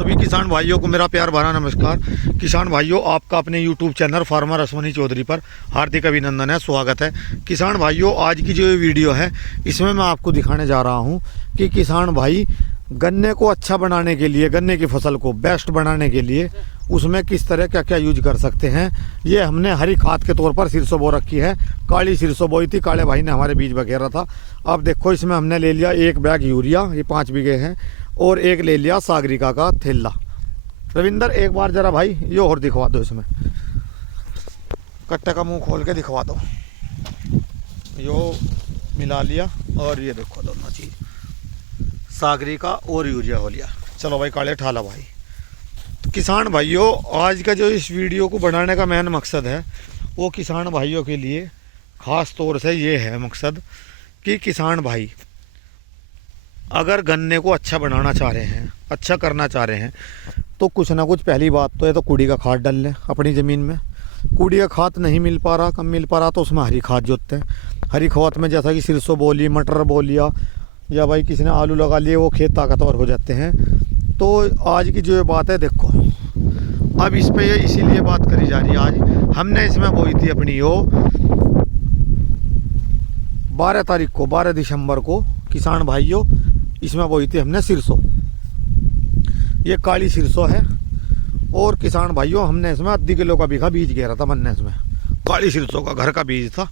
सभी किसान भाइयों को मेरा प्यार भरा नमस्कार। किसान भाइयों, आपका अपने YouTube channel farmer Ashwani Chaudhary पर हार्दिक अभिनंदन है, स्वागत है। किसान भाइयों, आज की जो ये वीडियो है इसमें मैं आपको दिखाने जा रहा हूँ कि किसान भाई गन्ने को अच्छा बनाने के लिए, गन्ने की फसल को बेस्ट बनाने के लिए उसमें किस तरह क्या क्या यूज कर सकते हैं। ये हमने हरी खाद के तौर पर सिरसों बो रखी है। काली सिरसों बोई थी, काले भाई ने हमारे बीज वगैरह था। अब देखो इसमें हमने ले लिया 1 बैग यूरिया, ये 5 बीघे है, और एक ले लिया सागरिका का थैला। रविंदर, एक बार जरा भाई ये और दिखवा दो, इसमें कट्टे का मुंह खोल के दिखवा दो। यो मिला लिया और ये देखो दोनों चीज, सागरिका और यूरिया हो लिया। चलो भाई काले ठाला भाई। तो किसान भाइयों, आज का जो इस वीडियो को बनाने का मेन मकसद है वो किसान भाइयों के लिए ख़ास तौर से ये है मकसद कि किसान भाई अगर गन्ने को अच्छा बनाना चाह रहे हैं, अच्छा करना चाह रहे हैं, तो कुछ ना कुछ, पहली बात तो है तो कूड़ी का खाद डाल लें अपनी ज़मीन में। कूड़ी का खाद नहीं मिल पा रहा, कम मिल पा रहा, तो उसमें हरी खाद जोतते हैं। हरी खाद में जैसा कि सिरसों बो ली, मटर बो लिया, या भाई किसी ने आलू लगा लिए, वो खेत ताकतवर हो जाते हैं। तो आज की जो ये बात है, देखो अब इस पे इसीलिए बात करी जा रही है। आज हमने इसमें बोई थी अपनी यो 12 तारीख को, 12 दिसंबर को किसान भाइयों, इसमें बोई थी हमने सिरसों। ये काली सिरसों है। और किसान भाइयों, हमने इसमें 0.5 किलो का बीघा बीज घेरा था। मैंने इसमें काली सिरसों का घर का बीज था,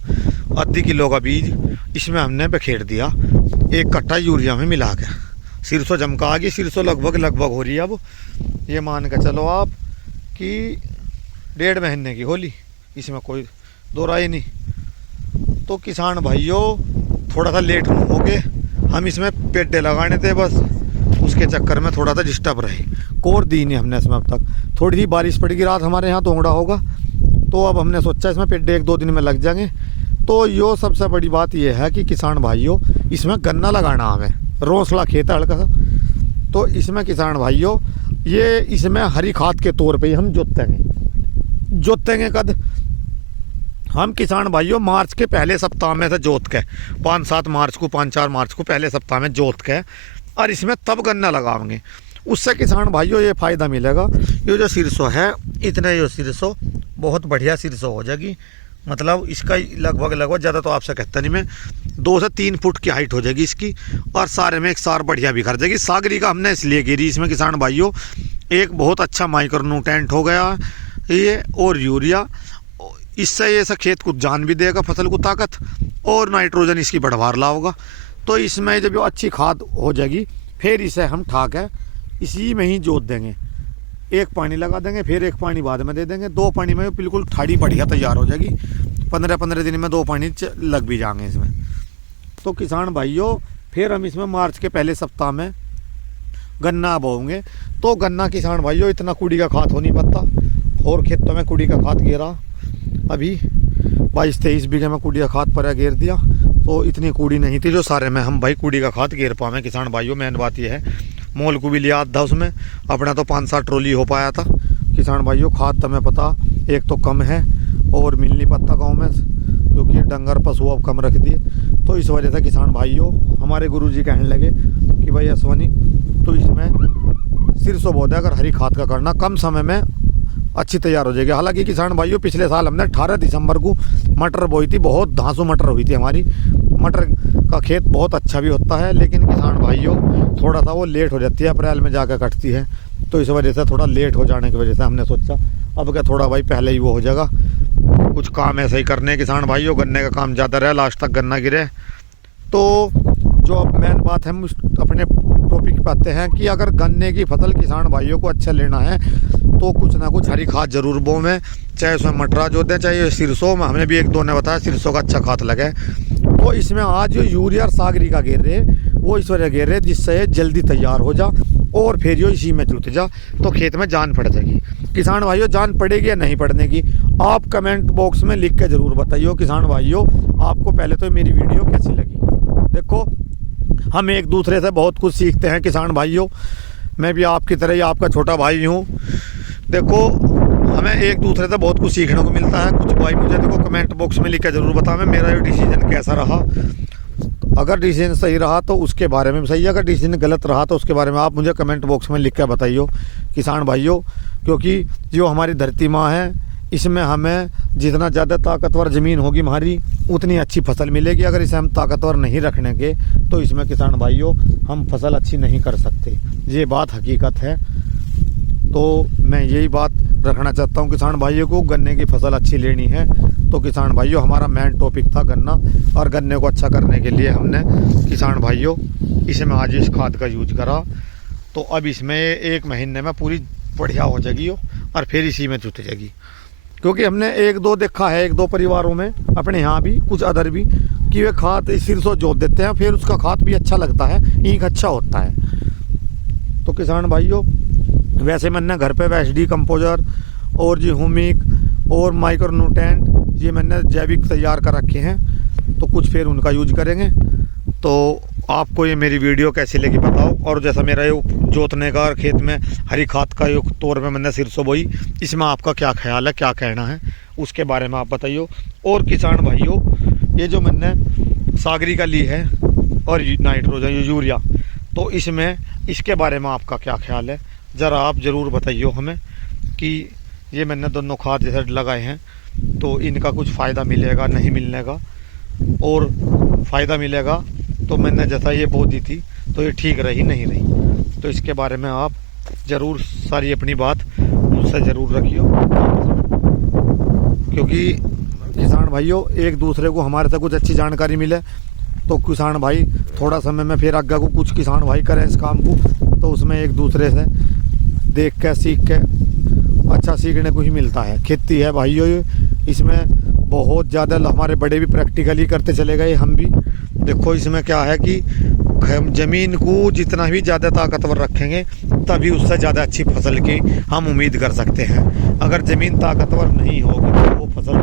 0.5 किलो का बीज इसमें हमने बखेर दिया 1 कट्टा यूरिया में मिला के। सिरसों जमका आ गई। सिरसों लगभग हो रही है अब, ये मान के चलो आप कि 1.5 महीने की होली, इसमें कोई दो राय नहीं। तो किसान भाइयों, थोड़ा सा लेट हो गए, हम इसमें पेड्डे लगाने थे, बस उसके चक्कर में थोड़ा सा डिस्टर्ब रहे। कोर दी नहीं हमने इसमें अब तक। थोड़ी सी बारिश पड़ेगी रात, हमारे यहाँ तोंगड़ा होगा, तो अब हमने सोचा इसमें पेड्डे 1-2 दिन में लग जाएंगे। तो यो सबसे बड़ी बात यह है कि किसान भाइयों, इसमें गन्ना लगाना हमें, रोसड़ा खेत है हल्का सा। तो इसमें किसान भाइयों, ये इसमें हरी खाद के तौर पे ही हम जोतेंगे कद हम किसान भाइयों मार्च के पहले सप्ताह में से जोत के, 5-7 मार्च को, 5-4 मार्च को पहले सप्ताह में जोत के, और इसमें तब गन्ना लगाएंगे। उससे किसान भाइयों ये फ़ायदा मिलेगा, ये जो सिरसों है, इतने ये सिरसों बहुत बढ़िया सिरसों हो जाएगी। मतलब इसका लगभग ज़्यादा तो आपसे कहता नहीं मैं, 2 से 3 फुट की हाइट हो जाएगी इसकी, और सारे में एक सार बढ़िया भी कर जाएगी। सागरिका हमने इसलिए गिरी इसमें किसान भाइयों, एक बहुत अच्छा माइक्रो न्यूट्रेंट हो गया ये, और यूरिया, इससे ये सब खेत को जान भी देगा, फसल को ताकत, और नाइट्रोजन इसकी बढ़वार लाओगा। तो इसमें जब अच्छी खाद हो जाएगी, फिर इसे हम ठाक है इसी में ही जोत देंगे। 1 पानी लगा देंगे, फिर 1 पानी बाद में दे देंगे। 2 पानी में बिल्कुल ठाड़ी बढ़िया तैयार हो जाएगी। 15-15 दिन में 2 पानी लग भी जाएंगे इसमें। तो किसान भाइयों, फिर हम इसमें मार्च के पहले सप्ताह में गन्ना बोएंगे। तो गन्ना किसान भाइयों, इतना कूड़ी का खाद हो नहीं पाता, और खेतों में कूड़ी का खाद गिरा, अभी 22-23 बीघे में कूड़ी का खाद पर घेर दिया। तो इतनी कूड़ी नहीं थी जो सारे में हम भाई कूड़ी का खाद घेर पाए किसान भाइयों। मेन बात यह है, मोल को भी लिया आधा उसमें, अपना तो 5-7 ट्रॉली हो पाया था। किसान भाइयों, खाद तुम्हें पता एक तो कम है और मिल नहीं पाता गाँव में, क्योंकि डंगर पशु अब कम रख दिए। तो इस वजह से किसान भाइयों, हमारे गुरुजी कहने लगे कि भाई अश्वनी, तो इसमें सिरसों बो दे, अगर हरी खाद का करना, कम समय में अच्छी तैयार हो जाएगी। हालांकि किसान भाइयों, पिछले साल हमने 18 दिसंबर को मटर बोई थी, बहुत धांसू मटर हुई थी हमारी। मटर का खेत बहुत अच्छा भी होता है, लेकिन किसान भाइयों थोड़ा सा वो लेट हो जाती है, अप्रैल में जाकर कटती है। तो इस वजह से थोड़ा लेट हो जाने की वजह से हमने सोचा अब क्या थोड़ा भाई पहले ही वो हो जाएगा। कुछ काम ऐसा ही करने किसान भाइयों, गन्ने का काम ज़्यादा रहे, लास्ट तक गन्ना गिरे। तो जो अब मेन बात है, हम अपने टॉपिक पे आते हैं कि अगर गन्ने की फसल किसान भाइयों को अच्छा लेना है, तो कुछ ना कुछ हरी खाद जरूर बो में, चाहे उसमें मटरा जो दें, चाहे सिरसों में। हमने भी 1-2 ने बताया सिरसों का अच्छा खाद लगे। तो इसमें आज जो यूरिया और सागरिका घेर रहे, वो इस वजह घेर रहे जिससे जल्दी तैयार हो जा, और फिर यो इसी में जुट जा, तो खेत में जान पड़ जाएगी। किसान भाइयों, जान पड़ेगी या नहीं पड़ने की, आप कमेंट बॉक्स में लिख के ज़रूर बताइए। किसान भाइयों, आपको पहले तो मेरी वीडियो कैसी लगी। देखो, हम एक दूसरे से बहुत कुछ सीखते हैं किसान भाइयों। मैं भी आपकी तरह ही आपका छोटा भाई हूँ। देखो, हमें एक दूसरे से बहुत कुछ सीखने को मिलता है। कुछ भाई मुझे देखो कमेंट बॉक्स में लिख के ज़रूर बताएं मेरा ये डिसीजन कैसा रहा। अगर डिसीजन सही रहा तो उसके बारे में सही, अगर डिसीजन गलत रहा तो उसके बारे में आप मुझे कमेंट बॉक्स में लिख कर बताइए किसान भाइयों। क्योंकि जो हमारी धरती माँ है, इसमें हमें जितना ज़्यादा ताकतवर ज़मीन होगी हमारी, उतनी अच्छी फसल मिलेगी। अगर इसे हम ताकतवर नहीं रखने के तो इसमें किसान भाइयों हम फसल अच्छी नहीं कर सकते, ये बात हकीकत है। तो मैं यही बात रखना चाहता हूँ किसान भाइयों को, गन्ने की फसल अच्छी लेनी है तो किसान भाइयों हमारा मेन टॉपिक था गन्ना, और गन्ने को अच्छा करने के लिए हमने किसान भाइयों इसमें आज इस खाद का यूज करा। तो अब इसमें 1 महीने में पूरी बढ़िया हो जाएगी और फिर इसी में जुट जाएगी। क्योंकि हमने 1-2 देखा है, 1-2 परिवारों में, अपने यहाँ भी कुछ अदर भी, कि वे खाद सिरसों जोत देते हैं, फिर उसका खाद भी अच्छा लगता है, ईंख अच्छा होता है। तो किसान भाइयों वैसे मैंने घर पे वेस्डी कंपोजर और जी हुमिक और माइक्रो न्यूट्रेंट ये मैंने जैविक तैयार कर रखे हैं, तो कुछ फिर उनका यूज करेंगे। तो आपको ये मेरी वीडियो कैसी लगी बताओ। और जैसा मेरा ये जोतने का और खेत में हरी खाद का एक तौर पे मैंने सिरसों बोई, इसमें आपका क्या ख्याल है, क्या कहना है, उसके बारे में आप बताइए। और किसान भाइयों ये जो मैंने सागरी का ली है और नाइट्रोजन यूरिया, तो इसमें इसके बारे में आपका क्या ख्याल है, ज़रा आप ज़रूर बताइए हमें। कि ये मैंने दोनों खाद जैसे लगाए हैं तो इनका कुछ फ़ायदा मिलेगा नहीं मिलने का, और फ़ायदा मिलेगा तो मैंने जैसा ये बो दी थी तो ये ठीक रही नहीं रही, तो इसके बारे में आप ज़रूर सारी अपनी बात मुझसे ज़रूर रखिए। क्योंकि किसान भाइयों एक दूसरे को हमारे से कुछ अच्छी जानकारी मिले तो किसान भाई थोड़ा समय में फिर आगे को कुछ किसान भाई करें इस काम को, तो उसमें एक दूसरे से देख के सीख के अच्छा सीखने को ही मिलता है। खेती है भाइयों, इसमें बहुत ज़्यादा हमारे बड़े भी प्रैक्टिकली करते चले गए, हम भी। देखो इसमें क्या है कि ज़मीन को जितना भी ज़्यादा ताकतवर रखेंगे तभी उससे ज़्यादा अच्छी फसल की हम उम्मीद कर सकते हैं। अगर ज़मीन ताकतवर नहीं होगी तो वो फसल